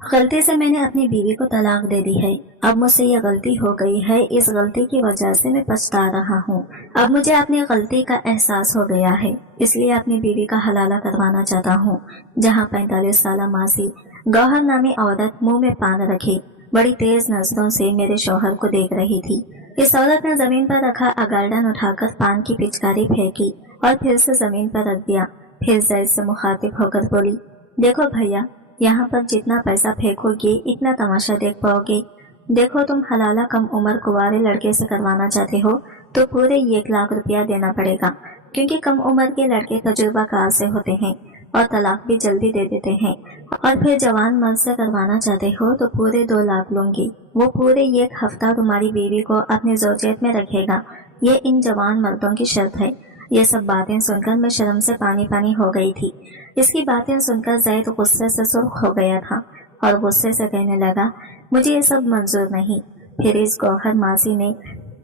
गलती से मैंने अपनी बीवी को तलाक दे दी है। अब मुझसे ये गलती हो गई है, इस गलती की वजह से मैं पछता रहा हूँ। अब मुझे अपनी गलती का एहसास हो गया है, इसलिए अपनी बीवी का हलाला करवाना चाहता हूँ। जहाँ 45 साल मासी गौहर नामी औरत मुंह में पान रखे बड़ी तेज नजरों से मेरे शौहर को देख रही थी। इस औरत ने जमीन पर रखा अगार्डन उठाकर पान की पिचकारी फेंकी और फिर से जमीन पर रख दिया। फिर जैद से मुखातिब होकर बोली, देखो भैया, यहाँ पर जितना पैसा फेंकोगे इतना तमाशा देख पाओगे। देखो, तुम हलाला कम उम्र कुंवारे लड़के से करवाना चाहते हो तो पूरे 1 लाख रुपया देना पड़ेगा, क्योंकि कम उम्र के लड़के तजुर्बाकार से होते हैं और तलाक भी जल्दी दे देते हैं। और फिर जवान मर्द से करवाना चाहते हो तो पूरे 2 लाख लूंगी। वो पूरे 1 हफ्ता तुम्हारी बीवी को अपनी जोजियत में रखेगा। ये इन जवान मर्दों की शर्त है। ये सब बातें सुनकर मैं शर्म से पानी पानी हो गई थी। इसकी बातें सुनकर जैद गुस्से से सुर्ख हो गया था और गुस्से से कहने लगा, मुझे ये सब मंजूर नहीं। फिर इस गौहर मासी ने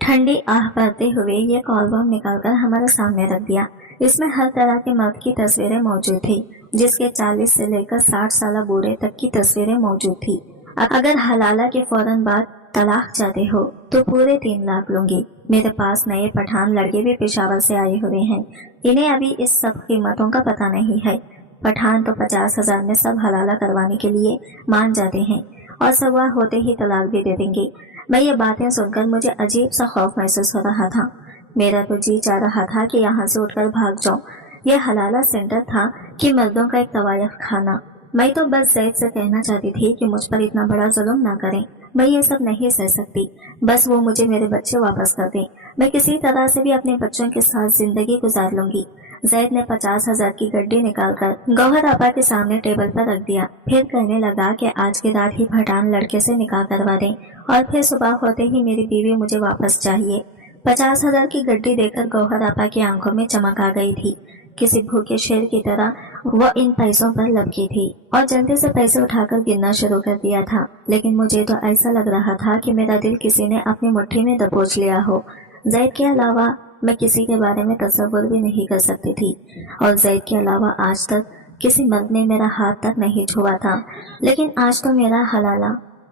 ठंडी आह भरते हुए ये एल्बम निकालकर हमारे सामने रख दिया। इसमें हर तरह के मर्द की तस्वीरें मौजूद थी, जिसके 40 से लेकर 60 साल बूढ़े तक की तस्वीरें मौजूद थी। अगर हलाला के फौरन बाद तलाक चाहते हो तो पूरे 3 लाख लूंगी। मेरे पास नए पठान लड़के भी पेशावर से आए हुए हैं। इन्हें अभी इस सब कीमतों का पता नहीं है। पठान तो 50,000 में सब हलाला करवाने के लिए मान जाते हैं और सवा होते ही तलाक भी दे देंगे। मैं ये बातें सुनकर मुझे अजीब सा खौफ महसूस हो रहा था। मेरा तो जी चाह रहा था कि यहाँ से उठकर भाग जाऊं। यह हलाला सेंटर था कि मर्दों का एक तवायफ खाना। मैं तो बस जैद से कहना चाहती थी कि मुझ पर इतना बड़ा जुल्म ना करें। मैं ये सब नहीं सह सकती। बस वो मुझे मेरे बच्चे वापस कर दें। मैं किसी तरह से भी अपने बच्चों के साथ जिंदगी गुजार लूंगी। जैद ने 50,000 की गड्डी निकालकर गौहर आपा के सामने टेबल पर रख दिया। फिर कहने लगा कि आज की रात ही पठान लड़के से निकाह करवा दें और फिर सुबह होते ही मेरी बीवी मुझे वापस चाहिए। 50,000 की गड्डी देकर गौहर आपा की आंखों में चमक आ गई थी। किसी भूखे शेर की तरह वो इन पैसों पर लपकी थी और जल्दी से पैसे उठाकर गिनना शुरू कर दिया था। लेकिन मुझे तो ऐसा लग रहा था कि मेरा दिल किसी ने अपनी मुट्ठी में दबोच लिया हो। जैद के अलावा मैं किसी के बारे में तसव्वुर भी नहीं कर सकती थी और जैद के अलावा आज तक किसी मर्द ने मेरा हाथ तक नहीं छुआ था। लेकिन आज तो मेरा हलाला।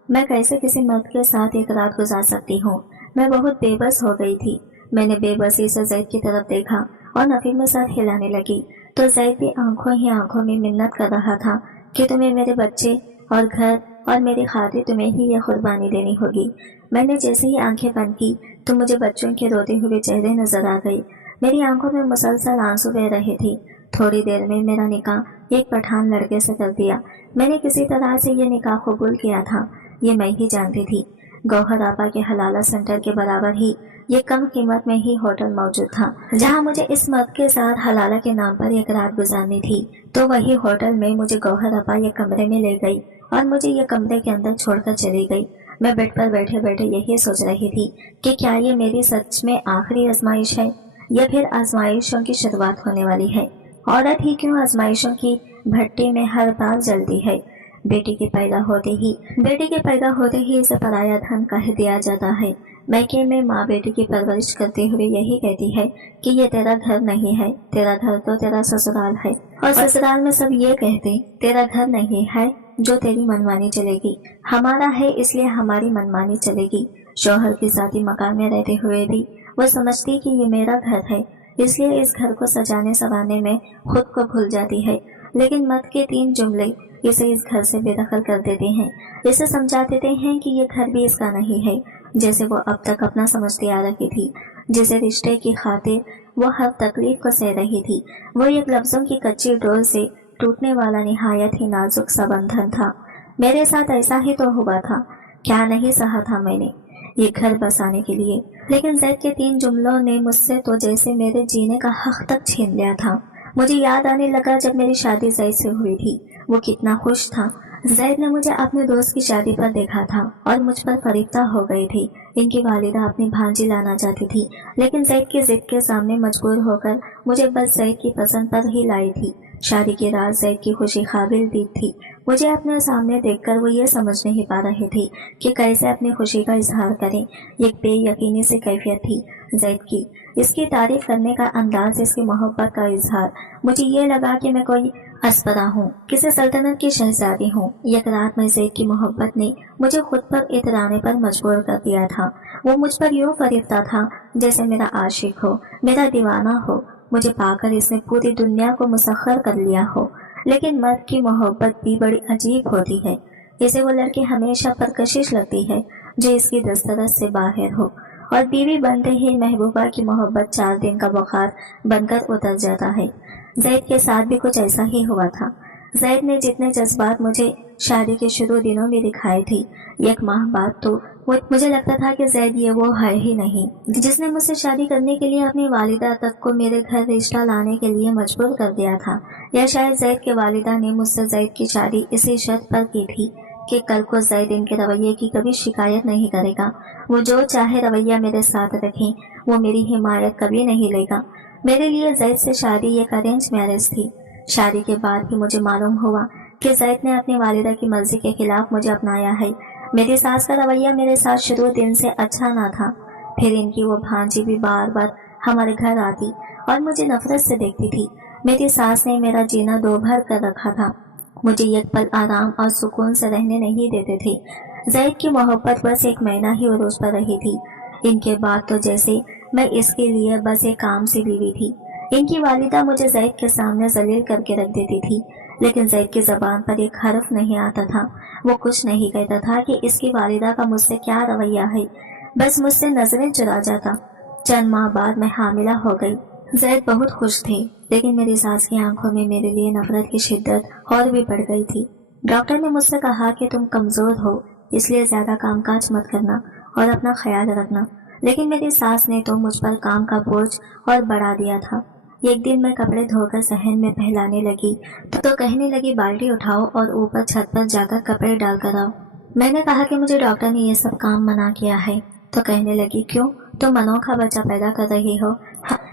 मैं कैसे किसी मर्द के साथ एक रात गुजार सकती हूँ? मैं बहुत बेबस हो गई थी। मैंने बेबसी से जैद की तरफ देखा और नफी में सर हिलाने लगी तो जैद भी आंखों ही आंखों में मिन्नत कर रहा था कि तुम्हें मेरे बच्चे और घर और मेरी खातिर तुम्हें ही यह कुर्बानी देनी होगी। मैंने जैसे ही आंखें बंद की तो मुझे बच्चों के रोते हुए चेहरे नजर आ गए। मेरी आंखों में मुसलसल आंसू बह रहे थे। थोड़ी देर में मेरा निकाह एक पठान लड़के से कर दिया। मैंने किसी तरह से ये निकाह कबूल किया था, ये मैं ही जानती थी। गौहर आपा के हलाला सेंटर के बराबर ही ये कम कीमत में ही होटल मौजूद था, जहां मुझे इस मर्द के साथ हलाला के नाम पर एक रात गुजारनी थी। तो वही होटल में मुझे गौहर आपा ये कमरे में ले गई और मुझे ये कमरे के अंदर छोड़कर चली गई। मैं बेड पर बैठे बैठे यही सोच रही थी कि क्या ये मेरी सच में आखिरी आजमाइश है या फिर आजमाइशों की शुरुआत होने वाली है। औरत ही क्यों आजमाइशों की भट्टी में हर बार जलती है। बेटी के पैदा होते ही इसे पराया धन कह दिया जाता है। मैके में माँ बेटी की परवरिश करते हुए यही कहती है कि ये तेरा घर नहीं है, तेरा घर तो तेरा ससुराल है। और ससुराल में सब ये कहते तेरा घर नहीं है जो तेरी मनमानी चलेगी, हमारा है इसलिए हमारी मनमानी चलेगी। शौहर की जाती मकान में रहते हुए भी वो समझती कि ये मेरा घर है, इसलिए इस घर को सजाने संवारने में खुद को भूल जाती है। लेकिन मर्द के 3 जुमले इसे इस घर से बेदखल कर देते हैं। इसे समझा देते हैं कि ये घर भी इसका नहीं है, जैसे वो अब तक अपना समझती आ रही थी। जिसे रिश्ते की खातिर वो हर तकलीफ को सह रही थी, वो एक लफ्जों की कच्ची डोर से टूटने वाला निहायत ही नाजुक सा बंधन था। मेरे साथ ऐसा ही तो हुआ था। क्या नहीं सहा था मैंने ये घर बसाने के लिए। लेकिन जैद के 3 जुमलों ने मुझसे तो जैसे मेरे जीने का हक तक छीन लिया था। मुझे याद आने लगा जब मेरी शादी जैद से हुई थी, वो कितना खुश था। जैद ने मुझे अपने दोस्त की शादी पर देखा था और मुझ पर फरीफ्ता हो गई थी। इनकी वालिदा अपनी भांजी लाना चाहती थी, लेकिन जैद की जिद के सामने मजबूर होकर मुझे बस जैद की पसंद पर ही लाई थी। शादी की रात जैद की खुशी काबिल दी थी। मुझे अपने सामने देखकर वो ये समझ नहीं पा रहे थे कि कैसे अपनी खुशी का इजहार करें। एक बेयकीनी सी कैफियत थी जैद की, इसकी तारीफ करने का अंदाज, इसकी मोहब्बत का इजहार। मुझे ये लगा कि मैं कोई अस्परा हूँ, किसी सल्तनत की शहजादी हूँ। एक रात में ज़ैद की मोहब्बत ने मुझे खुद पर इतराने पर मजबूर कर दिया था। वो मुझ पर यूँ फरिश्ता था जैसे मेरा आशिक हो, मेरा दीवाना हो। मुझे पाकर इसने पूरी दुनिया को मुसख्खर कर लिया हो। लेकिन मर्द की मोहब्बत भी बड़ी अजीब होती है। इसे वो लड़की हमेशा परकशिश लगती है जो इसकी दस्तरस से बाहर हो, और बीवी बनते ही महबूबा की मोहब्बत 4 दिन का बुखार बनकर उतर जाता है। ज़ैद के साथ भी कुछ ऐसा ही हुआ था। ज़ैद ने जितने जज्बात मुझे शादी के शुरू दिनों में दिखाए थे, 1 माह बाद तो मुझे लगता था कि ज़ैद ये वो है ही नहीं जिसने मुझसे शादी करने के लिए अपनी वालिदा तक को मेरे घर रिश्ता लाने के लिए मजबूर कर दिया था। या शायद ज़ैद के वालिदा ने मुझसे ज़ैद की शादी इसी शर्त पर की थी कि कल को ज़ैद इनके रवैये की कभी शिकायत नहीं करेगा। वो जो चाहे रवैया मेरे साथ रखें, वो मेरी हिमायत कभी नहीं लेगा। मेरे लिए ज़ैद से शादी एक अरेंज मैरिज थी। शादी के बाद भी मुझे मालूम हुआ कि ज़ैद ने अपनी वालिदा की मर्जी के खिलाफ मुझे अपनाया है। मेरी सास का रवैया मेरे साथ शुरू दिन से अच्छा ना था। फिर इनकी वो भांजी भी बार बार हमारे घर आती और मुझे नफरत से देखती थी। मेरी सास ने मेरा जीना दोभर कर रखा था। मुझे एक पल आराम और सुकून से रहने नहीं देते थे। ज़ैद की मोहब्बत बस 1 महीना ही उरूज पर रही थी। इनके बाद तो जैसे मैं इसके लिए बस एक काम सी बीवी थी। इनकी वालिदा मुझे ज़ैद के सामने जलील करके रख देती थी, लेकिन ज़ैद की ज़बान पर एक हर्फ नहीं आता था। वो कुछ नहीं कहता था कि इसकी वालिदा का मुझसे क्या रवैया है, बस मुझसे नजरें चुरा जाता। चंद माह बाद मैं हामिला हो गई। ज़ैद बहुत खुश थे, लेकिन मेरी सास की आंखों में मेरे लिए नफरत की शिद्दत और भी बढ़ गई थी। डॉक्टर ने मुझसे कहा कि तुम कमज़ोर हो, इसलिए ज़्यादा कामकाज मत करना और अपना ख्याल रखना। लेकिन मेरी सास ने तो मुझ पर काम का बोझ और बढ़ा दिया था। एक दिन मैं कपड़े धोकर सहन में फैलाने लगी तो कहने लगी, बाल्टी उठाओ और ऊपर छत पर जाकर कपड़े डाल कर आओ। मैंने कहा कि मुझे डॉक्टर ने ये सब काम मना किया है। तो कहने लगी, क्यों, तुम अनोखा बच्चा पैदा कर रही हो।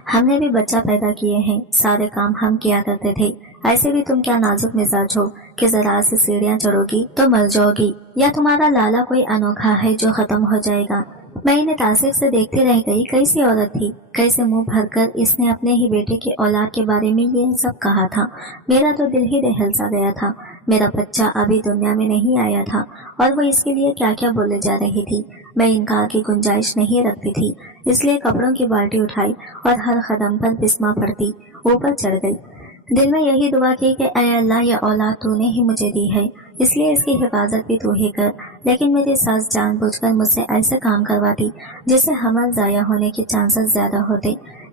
हमने भी बच्चा पैदा किए हैं, सारे काम हम किया करते थे। ऐसे भी तुम क्या नाजुक मिजाज हो कि जरा सी सीढ़ियाँ चढ़ोगी तो मर जाओगी, या तुम्हारा लाला कोई अनोखा है जो खत्म हो जाएगा। मैं इन्हें तासीर से देखती रह गई। कैसी औरत थी, कैसे मुंह भरकर इसने अपने ही बेटे की औलाद के बारे में ये सब कहा था। मेरा तो दिल ही दहल सा गया था। मेरा बच्चा अभी दुनिया में नहीं आया था और वो इसके लिए क्या क्या बोले जा रही थी। मैं इनकार की गुंजाइश नहीं रखती थी, इसलिए कपड़ों की बाल्टी उठाई और हर कदम पर बिस्मा पड़ती ऊपर चढ़ गई। दिल में यही दुआ की कि ऐ अल्लाह, यह औलाद तूने ही मुझे दी है, इसलिए इसकी हिफाजत भी तू ही कर। लेकिन मेरी सास जानबूझकर मुझसे ऐसे काम करवाती जिससे हमल ज़ाया होने के चांसेस ज़्यादा होते।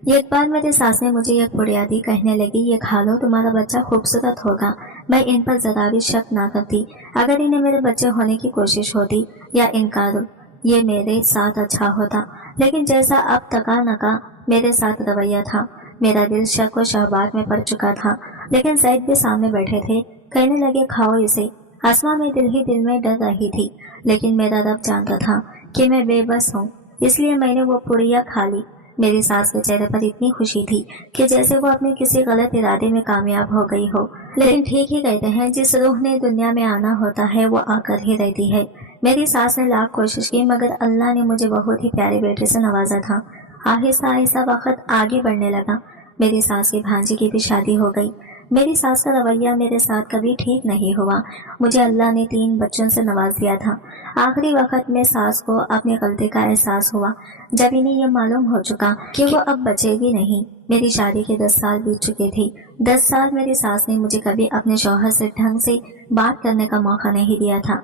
एक बार मेरी सास ने मुझे एक बुनियादी कहने लगी, ये खा लो, तुम्हारा बच्चा खूबसूरत होगा। मैं इन पर ज़रा भी शक ना करती। अगर इन्हें मेरे बच्चे होने की कोशिश होती या इनकार, ये मेरे साथ अच्छा होता। लेकिन जैसा अब तका नका मेरे साथ रवैया था, मेरा दिल शक व शहबात में पड़ चुका था। लेकिन ज़ैद भी सामने बैठे थे, कहने लगे, खाओ इसे। आसमा में दिल ही दिल में डर रही थी, लेकिन मेरा रब जानता था कि मैं बेबस हूँ, इसलिए मैंने वो पुड़िया खा ली। मेरी सास के चेहरे पर इतनी खुशी थी कि जैसे वो अपने किसी गलत इरादे में कामयाब हो गई हो। लेकिन ठीक ही कहते हैं, जिस रूह ने दुनिया में आना होता है वो आकर ही रहती है। मेरी सास ने लाख कोशिश की, मगर अल्लाह ने मुझे बहुत ही प्यारे बेटे से नवाजा था। आहिस्ता आहिस्ता वक्त आगे बढ़ने लगा। मेरी सास की भांजी की भी शादी हो गई। मेरी सास का रवैया मेरे साथ कभी ठीक नहीं हुआ। मुझे अल्लाह ने 3 बच्चों से नवाज दिया था। आखिरी वक्त में सास को अपनी गलती का एहसास हुआ जब इन्हें यह मालूम हो चुका कि वो अब बचेगी नहीं। मेरी शादी के 10 साल बीत चुके थे। 10 साल मेरी सास ने मुझे कभी अपने शौहर से ढंग से बात करने का मौका नहीं दिया था।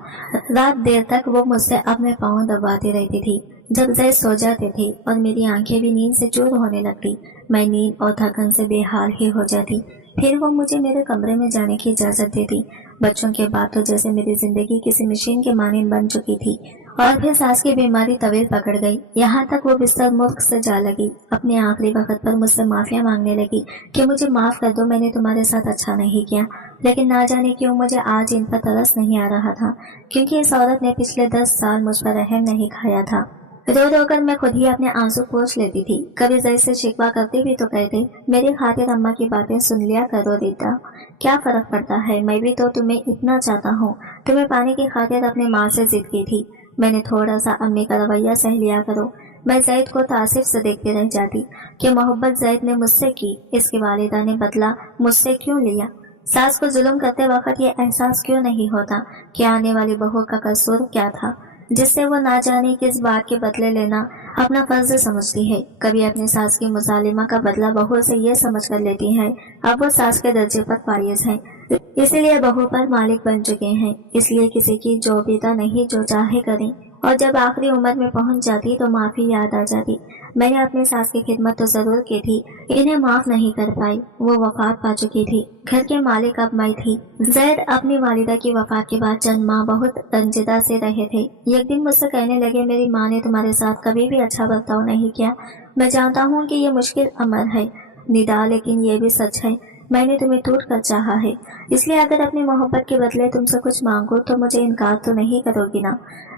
रात देर तक वो मुझसे अपने पाँव दबाती रहती थी। जब ज़ैद सो जाते थे और मेरी आंखें भी नींद से चूर होने लगती, मैं नींद और थकन से बेहाल ही हो जाती। फिर वो मुझे मेरे कमरे में जाने की इजाज़त देती। बच्चों के बाद तो जैसे मेरी जिंदगी किसी मशीन के मानिंद बन चुकी थी। और फिर सास की बीमारी तवील पकड़ गई, यहाँ तक वो बिस्तर मुफ्त से जा लगी। अपने आखिरी वक्त पर मुझसे माफिया मांगने लगी कि मुझे माफ़ कर दो, मैंने तुम्हारे साथ अच्छा नहीं किया। लेकिन ना जाने क्यों मुझे आज इन पर तरस नहीं आ रहा था, क्योंकि इस औरत ने पिछले 10 साल मुझ पर रहम नहीं खाया था। रो रो कर मैं खुद ही अपने आंसू पोंछ लेती थी। कभी ज़ैद से शिकवा करती भी तो कहते, मेरी खातिर अम्मा की बातें सुन लिया करो रीता, क्या फ़र्क पड़ता है, मैं भी तो तुम्हें इतना चाहता हूँ। तुम्हें पाने की खातिर अपने माँ से जिद की थी, मैंने थोड़ा सा अम्मी का रवैया सह लिया करो। मैं ज़ैद को तासिफ से देखती रह जाती कि मोहब्बत ज़ैद ने मुझसे की, इसकी वालिदा ने बदला मुझसे क्यों लिया। सास को जुल्म करते वक्त ये एहसास क्यों नहीं होता कि आने वाली बहू का कसूर क्या था, जिससे वो ना जाने किस बात के बदले लेना अपना फर्ज समझती है। कभी अपनी सास की मुजालिमा का बदला बहू से ये समझ कर लेती है अब वो सास के दर्जे पर फायज है, इसीलिए बहू पर मालिक बन चुके हैं। इसलिए किसी की जोबीता नहीं, जो चाहे करें। और जब आखिरी उम्र में पहुंच जाती तो माफी याद आ जाती। मैंने अपनी सास की खिदमत तो जरूर की थी, इन्हें माफ नहीं कर पाई। वो वफात पा चुकी थी। घर के मालिक अब मैं थी। जैद अपनी वालिदा की वफात के बाद चंद माह बहुत रंजिदा से रहे थे। एक दिन मुझसे कहने लगे, मेरी माँ ने तुम्हारे साथ कभी भी अच्छा बर्ताव नहीं किया। मैं जानता हूँ कि ये मुश्किल अमर है निदा, लेकिन ये भी सच है, मैंने तुम्हें टूट कर चाहा है। इसलिए अगर अपनी मोहब्बत के बदले तुमसे कुछ मांगो तो मुझे इनकार तो नहीं करोगी ना।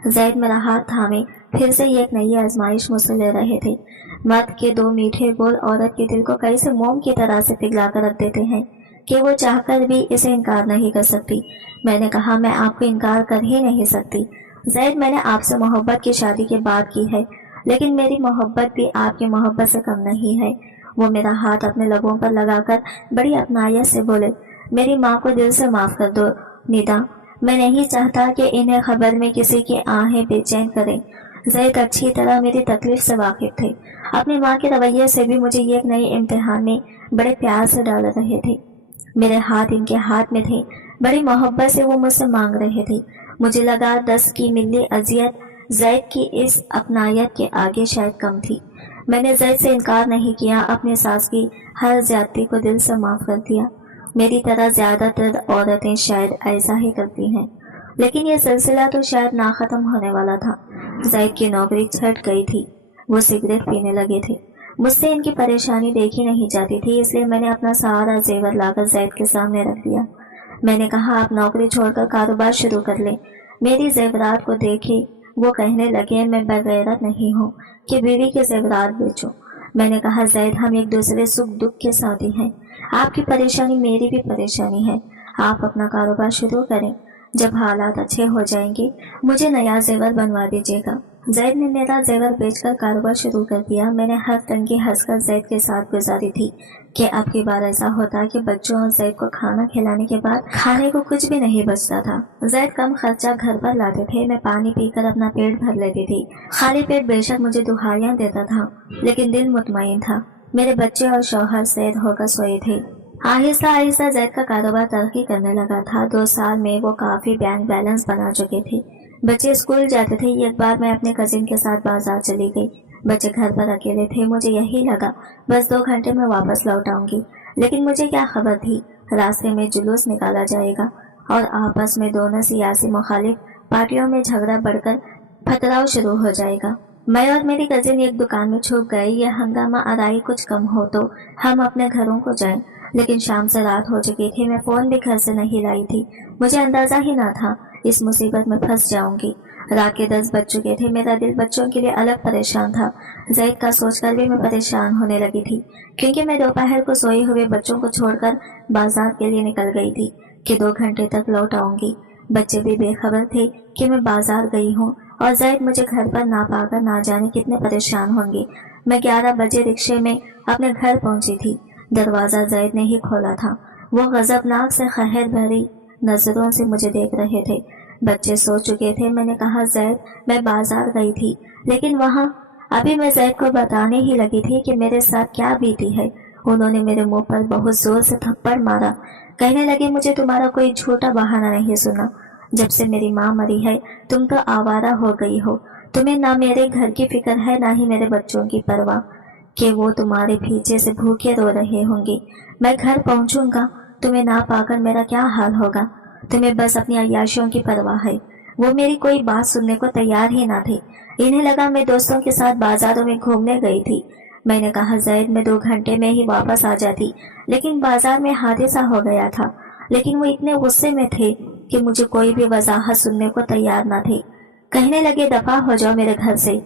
जैद मेरा हाथ थामे फिर से एक नई आजमाइश मुझसे ले रहे थे। मर्द के दो मीठे बोल औरत के दिल को कैसे मोम की तरह से पिघला कर रख देते हैं कि वो चाहकर भी इसे इनकार नहीं कर सकती। मैंने कहा, मैं आपको इनकार कर ही नहीं सकती जैद, मैंने आपसे मोहब्बत की शादी के बाद की है, लेकिन मेरी मोहब्बत भी आपकी मोहब्बत से कम नहीं है। वो मेरा हाथ अपने लबों पर लगाकर बड़ी अपनायत से बोले, मेरी माँ को दिल से माफ कर दो निदा, मैं नहीं चाहता कि इन्हें खबर में किसी की आहें बेचैन करें। जैद अच्छी तरह मेरी तकलीफ से वाकिफ थे। अपनी माँ के रवैये से भी मुझे एक नए इम्तिहान में बड़े प्यार से डाल रहे थे। मेरे हाथ इनके हाथ में थे, बड़ी मोहब्बत से वो मुझसे मांग रहे थे। मुझे लगा 10 की मिली अजियत जैद की इस अपनायत के आगे शायद कम थी। मैंने जैद से इनकार नहीं किया, अपनी सास की हर ज्यादती को दिल से माफ कर दिया। मेरी तरह ज्यादातर औरतें शायद ऐसा ही करती हैं, लेकिन ये सिलसिला तो शायद ना खत्म होने वाला था। जैद की नौकरी छट गई थी, वो सिगरेट पीने लगे थे। मुझसे इनकी परेशानी देखी नहीं जाती थी, इसलिए मैंने अपना सारा जेवर लाकर जैद के सामने रख दिया। मैंने कहा, आप नौकरी छोड़कर कारोबार शुरू कर ले। मेरी जेवरात को देखे वो कहने लगे, मैं बगैरत नहीं हूँ कि बीवी के जेवरात बेचूं। मैंने कहा, जैद, हम एक दूसरे सुख दुख के साथी हैं, आपकी परेशानी मेरी भी परेशानी है। आप अपना कारोबार शुरू करें, जब हालात अच्छे हो जाएंगे मुझे नया जेवर बनवा दीजिएगा। जैद ने मेरा जेवर बेचकर कारोबार शुरू कर दिया। मैंने हर तंगी हंसकर जैद के साथ गुजारी थी कि अब की बार ऐसा होता कि बच्चों और जैद को खाना खिलाने के बाद खाने को कुछ भी नहीं बचता था। जैद कम खर्चा घर पर लाते थे, मैं पानी पीकर अपना पेट भर लेती थी। खाली पेट बेशक मुझे दुहाइयां देता था, लेकिन दिल मुतमईन था। मेरे बच्चे और शौहर सैद होकर सोए थे। आहिस्ता आहिस्ता जैद का कारोबार तरक्की करने लगा था। 2 साल में वो काफी बैंक बैलेंस बना चुके थे। बच्चे स्कूल जाते थे। एक बार मैं अपने कजिन के साथ बाजार चली गई। बच्चे घर पर अकेले थे। मुझे यही लगा बस 2 घंटे में वापस लौट आऊंगी, लेकिन मुझे क्या खबर थी रास्ते में जुलूस निकाला जाएगा और आपस में दोनों सियासी मुखालिफ पार्टियों में झगड़ा बढ़कर फतराव शुरू हो जाएगा। मैं और मेरी कजिन एक दुकान में छुप गए। यह हंगामा आराई कुछ कम हो तो हम अपने घरों को जाएं, लेकिन शाम से रात हो चुकी थी। मैं फोन भी घर से नहीं लाई थी। मुझे अंदाजा ही ना था इस मुसीबत में फंस जाऊंगी। रात के 10 बज चुके थे। मेरा दिल बच्चों के लिए अलग परेशान था। जैद का सोचकर भी मैं परेशान होने लगी थी, क्योंकि मैं दोपहर को सोए हुए बच्चों को छोड़कर बाजार के लिए निकल गई थी कि 2 घंटे तक लौट आऊंगी। बच्चे भी बेखबर थे कि मैं बाजार गई हूँ और जैद मुझे घर पर ना पाकर ना जाने कितने परेशान होंगे। मैं 11 बजे रिक्शे में अपने घर पहुंची थी। दरवाजा जैद ने ही खोला था। वो गजबनाक से खैर भरी नजरों से मुझे देख रहे थे। बच्चे सो चुके थे। मैंने कहा, जैद, मैं बाजार गई थी, लेकिन वहाँ अभी मैं जैद को बताने ही लगी थी कि मेरे साथ क्या बीती है। उन्होंने मेरे मुंह पर बहुत जोर से थप्पड़ मारा। कहने लगे, मुझे तुम्हारा कोई झूठा बहाना नहीं सुना। जब से मेरी माँ मरी है तुम तो आवारा हो गई हो। तुम्हें ना मेरे घर की फिक्र है ना ही मेरे बच्चों की परवाह कि वो तुम्हारे पीछे से भूखे रो रहे होंगे। मैं घर पहुंचूंगा, तुम्हें ना पाकर मेरा क्या हाल होगा। तुम्हें बस अपनी अय्याशियों की परवाह है। वो मेरी कोई बात सुनने को तैयार ही ना थे। इन्हें लगा मैं दोस्तों के साथ बाजारों में घूमने गई थी। मैंने कहा, जैद, मैं 2 घंटे में ही वापस आ जाती, लेकिन बाजार में हादसा हो गया था। लेकिन वो इतने गुस्से में थे कि मुझे कोई भी वजाहत सुनने को तैयार ना थे। कहने लगे, दफा हो जाओ मेरे घर से,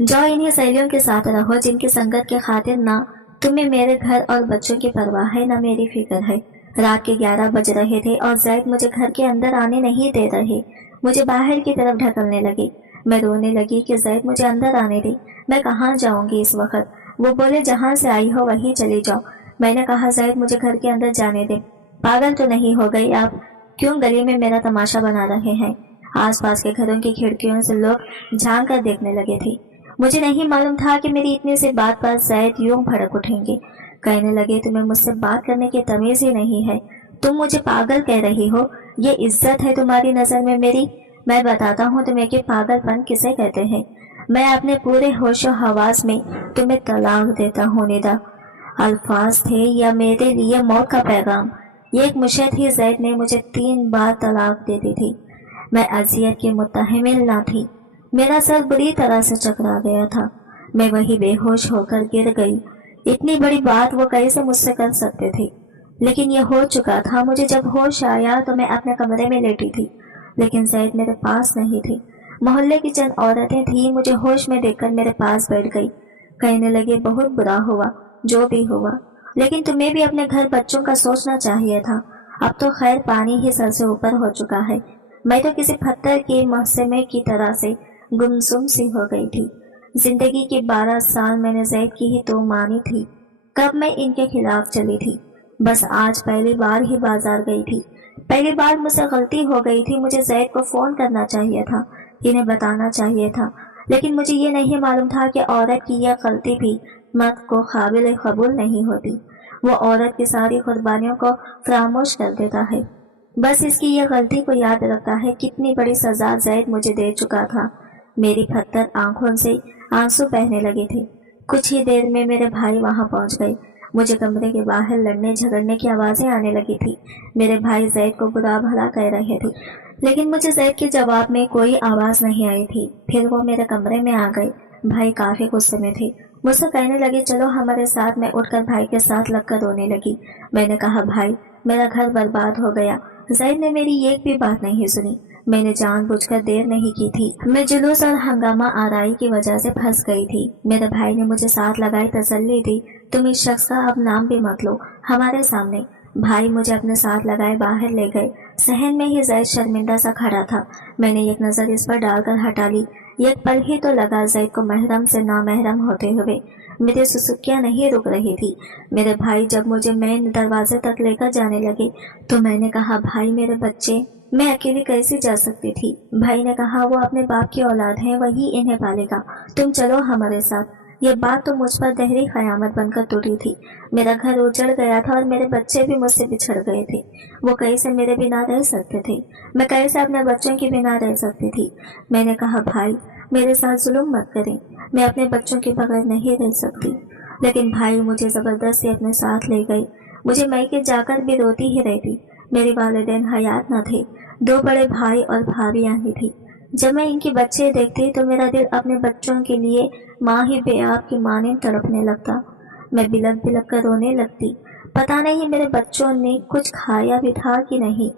जाओ इन्हीं सहेलियों के साथ रहो जिनकी संगत के खातिर ना तुम्हें मेरे घर और बच्चों की परवाह है ना मेरी फिक्र है। रात के 11 बज रहे थे और जैद मुझे घर के अंदर आने नहीं दे रहे, मुझे बाहर की तरफ ढकलने लगे। मैं रोने लगी कि जैद मुझे अंदर आने दे, मैं कहाँ जाऊंगी इस वक्त। वो बोले, जहाँ से आई हो वहीं चली जाओ। मैंने कहा, जैद मुझे घर के अंदर जाने दे। पागल तो नहीं हो गई आप? क्यों गली में मेरा तमाशा बना रहे हैं? आसपास के घरों की खिड़कियों से लोग झांक कर देखने लगे थे। मुझे नहीं मालूम था कि मेरी इतनी सी बात पर शायद यूं भड़क उठेंगे। कहने लगे तुम्हें मुझसे बात करने की तमीज ही नहीं है, तुम मुझे पागल कह रही हो, ये इज्जत है तुम्हारी नजर में मेरी? मैं बताता हूँ तुम्हें कि पागलपन किसे कहते हैं। मैं अपने पूरे होशो हवास में तुम्हें तलाक देता हूँ निदा। अल्फाज थे या मेरे लिए मौत का पैगाम। ये एक मुश्किल थी, जैद ने मुझे 3 बार तलाक दे दी थी। मैं अजियत की मुत्तहमिल ना थी। मेरा सर बुरी तरह से चकरा गया था। मैं वही बेहोश होकर गिर गई। इतनी बड़ी बात वो कैसे मुझसे कर सकते थे? लेकिन ये हो चुका था। मुझे जब होश आया तो मैं अपने कमरे में लेटी थी, लेकिन जैद मेरे पास नहीं थी। मोहल्ले की चंद औरतें थी, मुझे होश में देखकर मेरे पास बैठ गई। कहने लगे बहुत बुरा हुआ जो भी हुआ, लेकिन तुम्हें भी अपने घर बच्चों का सोचना चाहिए था। अब तो खैर पानी ही सर से ऊपर हो चुका है। मैं तो किसी पत्थर के महसमे की तरह से गुमसुम सी हो गई थी। जिंदगी के 12 साल मैंने जैद की ही तो मानी थी। कब मैं इनके खिलाफ चली थी? बस आज पहली बार ही बाजार गई थी। पहली बार मुझसे गलती हो गई थी। मुझे जैद को फोन करना चाहिए था, इन्हें बताना चाहिए था, लेकिन मुझे ये नहीं मालूम था कि औरत की यह गलती भी मर्द को काबिल कबूल नहीं होती। वो औरत की सारी कुर्बानियों को फरामोश कर देता है। बस इसकी यह गलती को याद रखता है। कितनी बड़ी सजा जैद मुझे दे चुका था। मेरी फत्तर आंखों से आंसू बहने लगे थे। कुछ ही देर में मेरे भाई वहां पहुंच गए। मुझे कमरे के बाहर लड़ने झगड़ने की आवाजें आने लगी थी। मेरे भाई जैद को बुरा भला कह रहे थे, लेकिन मुझे जैद के जवाब में कोई आवाज नहीं आई थी। फिर वो मेरे कमरे में आ गए। भाई काफी गुस्से में थे। मुझसे कहने लगे चलो हमारे साथ। मैं उठकर भाई के साथ लगकर रोने लगी। मैंने कहा भाई मेरा घर बर्बाद हो गया। जैद ने मेरी एक भी बात नहीं सुनी। मैंने जानबूझकर देर नहीं की थी। मैं जुलूस और हंगामा आराई की वजह से फंस गई थी। मेरे भाई ने मुझे साथ लगाई तसल्ली दी, तुम इस शख्स का अब नाम भी मत लो हमारे सामने। भाई मुझे अपने साथ लगाए बाहर ले गए। सहन में ही जैद शर्मिंदा सा खड़ा था। मैंने एक नजर इस पर डालकर हटा ली। एक पल ही तो लगा जैद को महरम से नामहरम होते हुए। मेरी सुसुकियां नहीं रुक रही थी। मेरे भाई जब मुझे मेन दरवाजे तक लेकर जाने लगे तो मैंने कहा भाई मेरे बच्चे, मैं अकेली कैसे जा सकती थी? भाई ने कहा वो अपने बाप की औलाद है, वही इन्हें पालेगा, तुम चलो हमारे साथ। ये बात तो मुझ पर गहरी कयामत बनकर टूटी थी। मेरा घर उजड़ गया था और मेरे बच्चे भी मुझसे बिछड़ गए थे। वो कैसे मेरे बिना रह सकते थे? मैं कैसे अपने बच्चों के बिना रह सकती थी? मैंने कहा भाई मेरे साथ जुल्म मत करें, मैं अपने बच्चों के बगैर नहीं रह सकती। लेकिन भाई मुझे जबरदस्ती अपने साथ ले गई। मुझे मैके जाकर भी रोती ही रहती। मेरे वालिदैन हयात न थे। 2 बड़े भाई और भाभियां ही थी। जब मैं इनके बच्चे देखती तो मेरा दिल अपने बच्चों के लिए माँ ही बेआब की माने तड़पने लगता। मैं बिलक बिलक कर रोने लगती। पता नहीं मेरे बच्चों ने कुछ खाया भी था कि नहीं।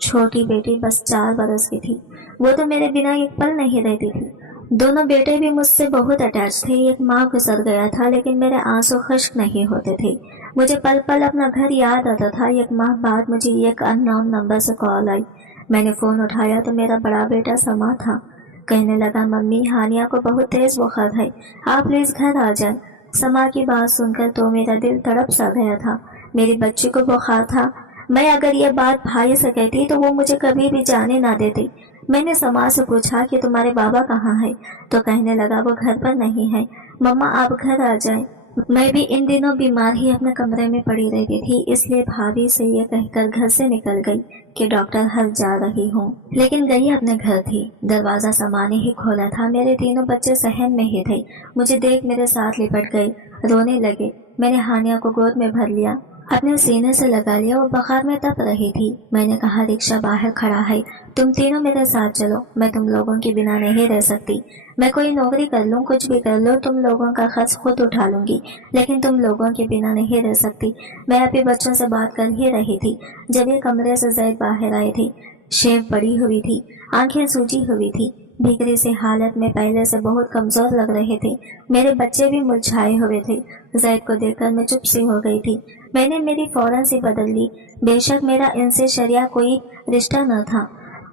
छोटी बेटी बस 4 बरस की थी। वो तो मेरे बिना एक पल नहीं रहती थी। दोनों बेटे भी मुझसे बहुत अटैच थे। एक माह गुजर गया था, लेकिन मेरे आंसू खुश्क नहीं होते थे। मुझे पल पल अपना घर याद आता था। 1 माह बाद मुझे एक अननोन नंबर से कॉल आई। मैंने फोन उठाया तो मेरा बड़ा बेटा समा था। कहने लगा मम्मी हानिया को बहुत तेज बुखार है, आप प्लीज घर आ जाए। समा की बात सुनकर तो मेरा दिल तड़प सा गया था। मेरी बच्ची को बुखार था। मैं अगर ये बात भाई से कहती तो वो मुझे कभी भी जाने ना देते। मैंने समा से पूछा कि तुम्हारे बाबा कहाँ हैं, तो कहने लगा वो घर पर नहीं है, मम्मा आप घर आ जाएं। मैं भी इन दिनों बीमार ही अपने कमरे में पड़ी रहती थी, इसलिए भाभी से ये कहकर घर से निकल गई कि डॉक्टर हर जा रही हूँ। लेकिन गई अपने घर थी। दरवाजा समा ने ही खोला था। मेरे तीनों बच्चे सहन में ही थे। मुझे देख मेरे साथ लिपट गए, रोने लगे। मैंने हानिया को गोद में भर लिया, अपने सीने से लगा लिया। वो बुखार में तप रही थी। मैंने कहा रिक्शा बाहर खड़ा है, तुम तीनों मेरे साथ चलो, मैं तुम लोगों के बिना नहीं रह सकती। मैं कोई नौकरी कर लूँ, कुछ भी कर लो, तुम लोगों का खर्च खुद उठा लूंगी, लेकिन तुम लोगों के बिना नहीं रह सकती। मैं अभी बच्चों से बात कर ही रही थी जब ये कमरे से जैद बाहर आए थे। शेव पड़ी हुई थी, आंखें सूजी हुई थी, भीगरी सी हालत में पहले से बहुत कमजोर लग रहे थे। मेरे बच्चे भी मुरझाए हुए थे। जैद को देखकर मैं चुप सी हो गई थी। मैंने मेरी फौरन सी बदल ली। बेशक मेरा इनसे शरिया कोई रिश्ता न था,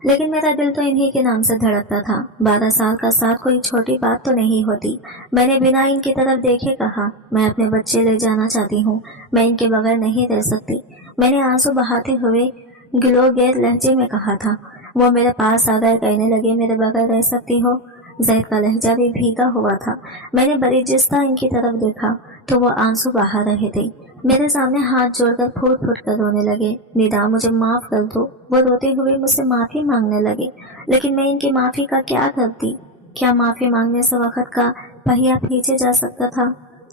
लेकिन मेरा दिल तो इन्हीं के नाम से धड़कता था। 12 साल का साथ कोई छोटी बात तो नहीं होती। मैंने बिना इनकी तरफ देखे कहा मैं अपने बच्चे ले जाना चाहती हूँ, मैं इनके बगैर नहीं रह सकती। मैंने आंसू बहाते हुए गिलोगैर लहजे में कहा था। वो मेरे पास आ गए, कहने लगे, मेरे बगैर रह सकती हो? जैद का लहजा भी भीगा हुआ था। मैंने बड़ी जिस्ता इनकी तरफ देखा तो वो आंसू बहा रहे थे। मेरे सामने हाथ जोड़कर फूट फूट कर रोने लगे। निदा, मुझे माफ कर दो। वो रोते हुए मुझसे माफी मांगने लगे, लेकिन मैं इनकी माफी का क्या करती? क्या माफी मांगने से वक्त का पहिया पीछे जा सकता था?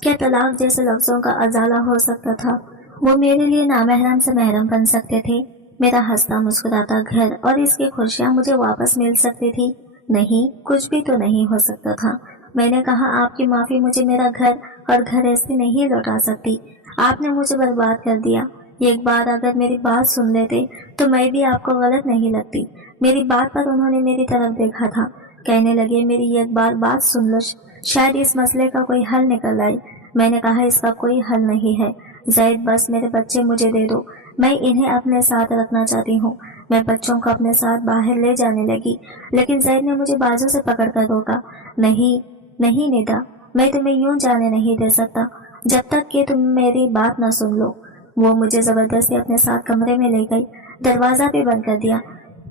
क्या तलाक जैसे लफ्जों का अजाला हो सकता था? वो मेरे लिए नामहरम से महरम बन सकते थे। मेरा हंसता मुस्कुराता घर और इसकी खुशियाँ मुझे वापस मिल सकती थी। नहीं, कुछ भी तो नहीं हो सकता था। मैंने कहा, आपकी माफी मुझे मेरा घर और घर ऐसी नहीं लौटा सकती। आपने मुझे बर्बाद कर दिया। एक बार अगर मेरी बात सुन लेते तो मैं भी आपको गलत नहीं लगती। मेरी बात पर उन्होंने मेरी तरफ देखा था। कहने लगे, मेरी एक बार बात सुन लो, शायद इस मसले का कोई हल निकल आए। मैंने कहा, इसका कोई हल नहीं है जैद, बस मेरे बच्चे मुझे दे दो। मैं इन्हें अपने साथ रखना चाहती हूँ। मैं बच्चों को अपने साथ बाहर ले जाने लगी, लेकिन जैद ने मुझे बाजू से पकड़कर रोका। नहीं नहीं निदा, मैं तुम्हें यूं जाने नहीं दे सकता जब तक कि तुम मेरी बात न सुन लो। वो मुझे जबरदस्ती अपने साथ कमरे में ले गई, दरवाजा भी बंद कर दिया।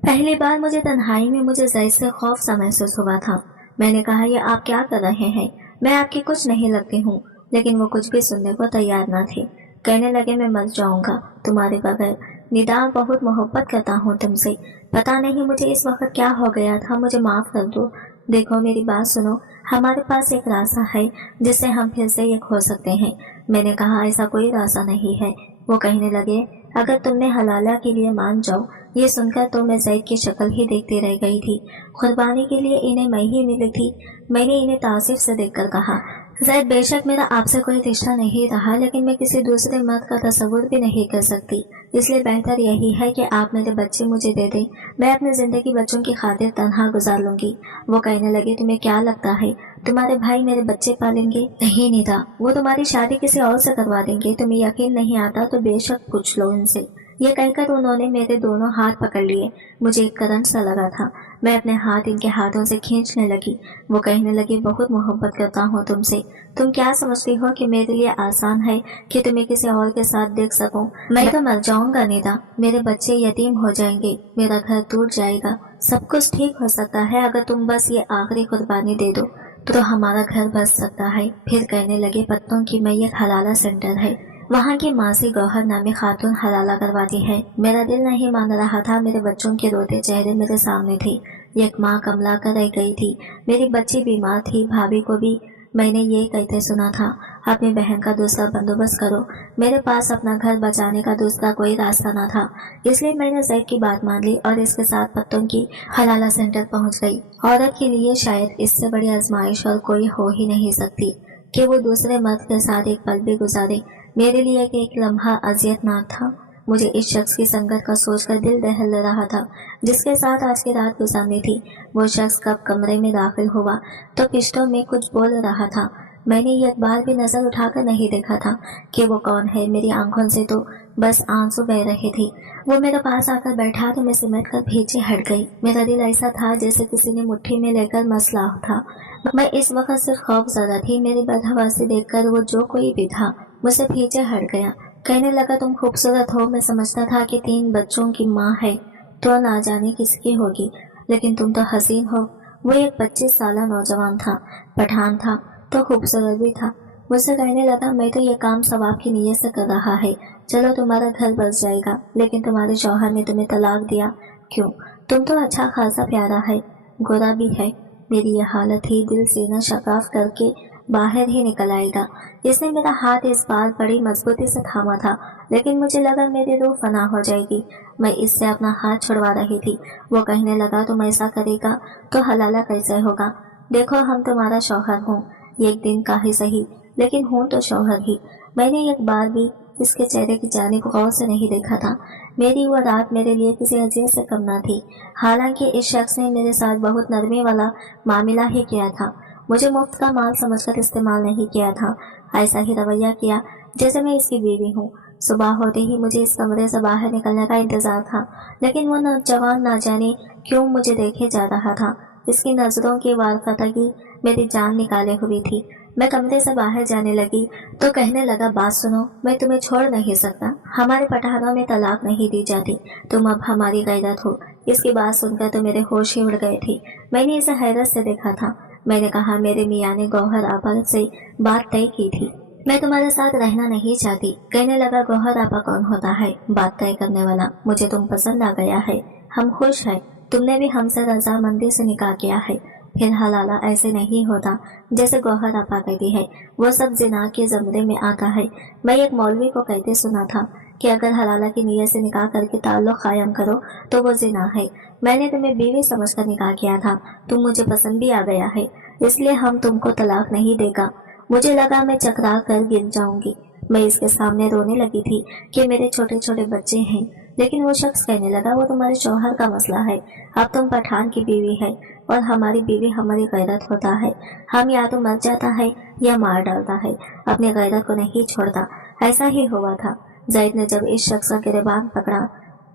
पहली बार मुझे तन्हाई में मुझे जैद से खौफ सा महसूस हुआ था। मैंने कहा, ये आप क्या कर रहे हैं? मैं आपकी कुछ नहीं लगती हूँ। लेकिन वो कुछ भी सुनने को तैयार न थे। कहने लगे, मैं मर जाऊंगा तुम्हारे बगैर। निदा, बहुत मोहब्बत करता हूँ तुमसे। पता नहीं मुझे इस वक्त क्या हो गया था, मुझे माफ कर दो। देखो, मेरी बात सुनो, हमारे पास एक रास्ता है जिससे हम फिर से एक हो सकते हैं। मैंने कहा, ऐसा कोई रास्ता नहीं है। वो कहने लगे, अगर तुमने हलाला के लिए मान जाओ। ये सुनकर तो मैं जैद की शक्ल ही देखती रह गई थी। कुर्बानी के लिए इन्हें मैं ही मिली थी। मैंने इन्हें तासीफ से देखकर कहा, जैद, बेशक मेरा आपसे कोई रिश्ता नहीं रहा, लेकिन मैं किसी दूसरे मर्द का तस्वुर भी नहीं कर सकती। इसलिए बेहतर यही है कि आप मेरे बच्चे मुझे दे दें। मैं अपनी जिंदगी बच्चों की खातिर तन्हा गुजार लूंगी। वो कहने लगे, तुम्हें क्या लगता है तुम्हारे भाई मेरे बच्चे पालेंगे? नहीं निदा, वो तुम्हारी शादी किसी और से करवा देंगे। तुम्हें यकीन नहीं आता तो बेशक पूछ लो उनसे। ये कहकर उन्होंने मेरे दोनों हाथ पकड़ लिए। मुझे एक करंट सा लगा था। मैं अपने हाथ इनके हाथों से खींचने लगी। वो कहने लगे, बहुत मोहब्बत करता हूँ तुमसे। तुम क्या समझती हो कि मेरे लिए आसान है कि तुम्हें किसी और के साथ देख सकूं? मैं तो मर जाऊंगा निदा। मेरे बच्चे यतीम हो जाएंगे, मेरा घर टूट जाएगा। सब कुछ ठीक हो सकता है अगर तुम बस ये आखिरी कुर्बानी दे दो तो हमारा घर बच सकता है। फिर कहने लगे, पत्तों की मैयत हलाला सेंटर है, वहाँ की मासी गौहर नामी खातून हलाला करवाती है। मेरा दिल नहीं मान रहा था। मेरे बच्चों के रोते चेहरे मेरे सामने थे। एक माँ कमला कर रह गई थी। मेरी बच्ची बीमार थी। भाभी को भी मैंने ये कहते सुना था, अपनी बहन का दूसरा बंदोबस्त करो। मेरे पास अपना घर बचाने का दूसरा कोई रास्ता न था, इसलिए मैंने जैद की बात मान ली और इसके साथ पत्तों की हलाला सेंटर पहुंच गई। औरत के लिए शायद इससे बड़ी आजमाइश और कोई हो ही नहीं सकती कि वो दूसरे मर्द के साथ एक पल भी गुजारे। मेरे लिए एक लम्हा अजियतनाक था। मुझे इस शख्स की संगत का सोचकर दिल दहल रहा था, जिसके साथ आज की रात गुजारनी थी। वो शख्स कब कमरे में दाखिल हुआ तो पिश्तों में कुछ बोल रहा था। मैंने एक बार भी नजर उठाकर नहीं देखा था कि वो कौन है। मेरी आंखों से तो बस आंसू बह रहे थे। वो मेरे पास आकर बैठा तो मैं सिमट कर पीछे हट गई। मेरा दिल ऐसा था जैसे किसी ने मुट्ठी में लेकर मसला था। मैं इस वक्त सिर्फ खौफज़दा थी। मेरी बदहवासी देखकर वो जो कोई भी था मुझसे पीछे हट गया। कहने लगा, तुम खूबसूरत हो। मैं समझता था कि 3 बच्चों की माँ है तो ना जाने किसकी होगी, लेकिन तुम तो हसीन हो। वो एक 25 साला नौजवान था, पठान था तो खूबसूरत भी था। मुझसे कहने लगा, मैं तो ये काम सवाब की नीयत से कर रहा है। चलो, तुम्हारा घर बस जाएगा, लेकिन तुम्हारे शौहर ने तुम्हें तलाक दिया। क्यों? तुम तो अच्छा खासा प्यारा है, गोरा भी है। मेरी ये हालत ही दिल सीना शकाफ करके बाहर ही निकल आएगा। इसने मेरा हाथ इस बार बड़ी मजबूती से थामा था, लेकिन मुझे लगा मेरी रूह फना हो जाएगी। मैं इससे अपना हाथ छुड़वा रही थी। वो कहने लगा, तुम ऐसा करेगा तो हलाला कैसे होगा? देखो, हम तुम्हारा शौहर हूँ, एक दिन का ही सही, लेकिन हूँ तो शौहर ही। मैंने एक बार भी इसके चेहरे की जानिब गौर से नहीं देखा था। मेरी वो रात मेरे लिए किसी अजीज से कम न थी। हालांकि इस शख्स ने मेरे साथ बहुत नरमी वाला मामला ही किया था। मुझे मुफ्त का माल समझकर इस्तेमाल नहीं किया था। ऐसा ही रवैया किया जैसे मैं इसकी बीवी हूँ। सुबह होते ही मुझे इस कमरे से बाहर निकलने का इंतजार था, लेकिन वो नौजवान ना जाने क्यों मुझे देखे जा रहा था। इसकी नजरों की वारफतगी मेरी जान निकाले हुई थी। मैं कमरे से बाहर जाने लगी तो कहने लगा, बात सुनो, मैं तुम्हें छोड़ नहीं सकता। हमारे पठानों में तलाक नहीं दी जाती, तुम अब हमारी गैरत हो। इसकी बात सुनकर तो मेरे होश ही उड़ गए थे। मैंने इसे हैरत से देखा था। मैंने कहा, मेरे मियाँ ने गौहर आपा से बात तय की थी, मैं तुम्हारे साथ रहना नहीं चाहती। कहने लगा, गौहर आपा कौन होता है बात तय करने वाला? मुझे तुम पसंद आ गया है, हम खुश हैं। तुमने भी हमसे रजामंदी से निकाह किया है। फिर हलाला ऐसे नहीं होता जैसे गौहर आपा कहती है, वो सब जिना के जमरे में आता है। मैं एक मौलवी को कहते सुना था कि अगर हलाला की नीयत से निकाह करके ताल्लुक कायम करो तो वो जिना है। मैंने तुम्हें बीवी समझकर निकाह किया था, तुम मुझे पसंद भी आ गया है, इसलिए हम तुमको तलाक नहीं देगा। मुझे लगा मैं चकरा कर गिर जाऊंगी। मैं इसके सामने रोने लगी थी कि मेरे छोटे छोटे बच्चे हैं, लेकिन वो शख्स कहने लगा, वो तुम्हारे शौहर का मसला है। अब तुम पठान की बीवी है और हमारी बीवी हमारी गैरत होता है। हम या तो मर जाता है या मार डालता है, अपनी गैरत को नहीं छोड़ता। ऐसा ही हुआ था। जैद ने जब इस शख्स का गिरबान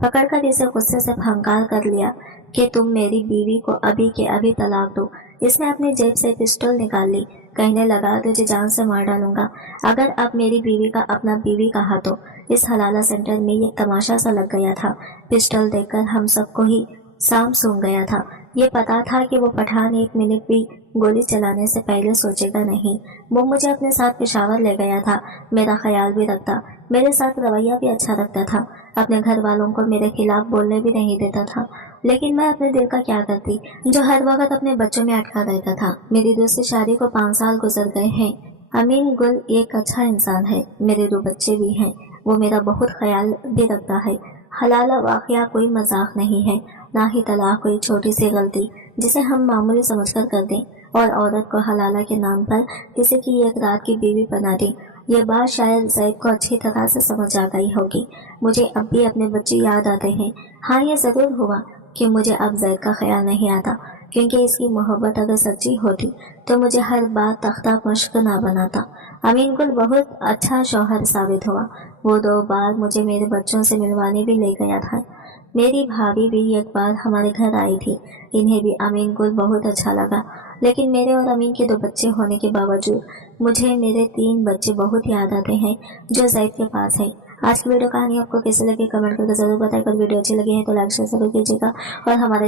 पकड़कर इसे गुस्से से फंकार कर लिया कि तुम मेरी बीवी को अभी के अभी तलाक दो। इसने अपनी जेब से पिस्टल निकाल ली। कहने लगा, तुझे जान से मार डालूंगा अगर अब मेरी बीवी का अपना बीवी कहा तो। इस हलाला सेंटर में ये तमाशा सा लग गया था। पिस्टल देखकर हम सबको ही सांप सूंघ गया था। ये पता था कि वो पठान एक मिनट भी गोली चलाने से पहले सोचेगा नहीं। वो मुझे अपने साथ पेशावर ले गया था, मेरा ख्याल भी रखता, मेरे साथ रवैया भी अच्छा रखता था, अपने घर वालों को मेरे खिलाफ बोलने भी नहीं देता था। लेकिन मैं अपने दिल का क्या करती, जो हर वक्त अपने बच्चों में अटका रहता था। मेरी दूसरी शादी को 5 साल गुजर गए हैं। अमीन गुल एक अच्छा इंसान है, मेरे 2 बच्चे भी हैं, वो मेरा बहुत ख्याल भी रखता है। हलाला वाकया कोई मजाक नहीं है, ना ही तलाक कोई छोटी सी गलती जिसे हम मामूली समझकर कर दें और औरत को हलाला के नाम पर किसी की एक रात की बीवी बना दें। ये बात शायद जैद को अच्छी तरह से समझ आ गई होगी। मुझे अब भी अपने बच्चे याद आते हैं। हाँ, ये जरूर हुआ कि मुझे अब जैद का ख्याल नहीं आता, क्योंकि इसकी मोहब्बत अगर सच्ची होती तो मुझे हर बात तख्ता मश्क ना बनाता। अमीन गुल बहुत अच्छा शौहर साबित हुआ। वो 2 बार मुझे मेरे बच्चों से मिलवाने भी ले गया था। मेरी भाभी भी एक बार हमारे घर आई थी, इन्हें भी अमीन गुल बहुत अच्छा लगा। लेकिन मेरे और अमीन के 2 बच्चे होने के बावजूद मुझे मेरे 3 बच्चे बहुत याद आते हैं जो जैद के पास है। आज की वीडियो कहानी आपको कैसे लगी कमेंट करके जरूर बताएं। अगर वीडियो अच्छी लगी है तो लाइक शेयर जरूर कीजिएगा और हमारे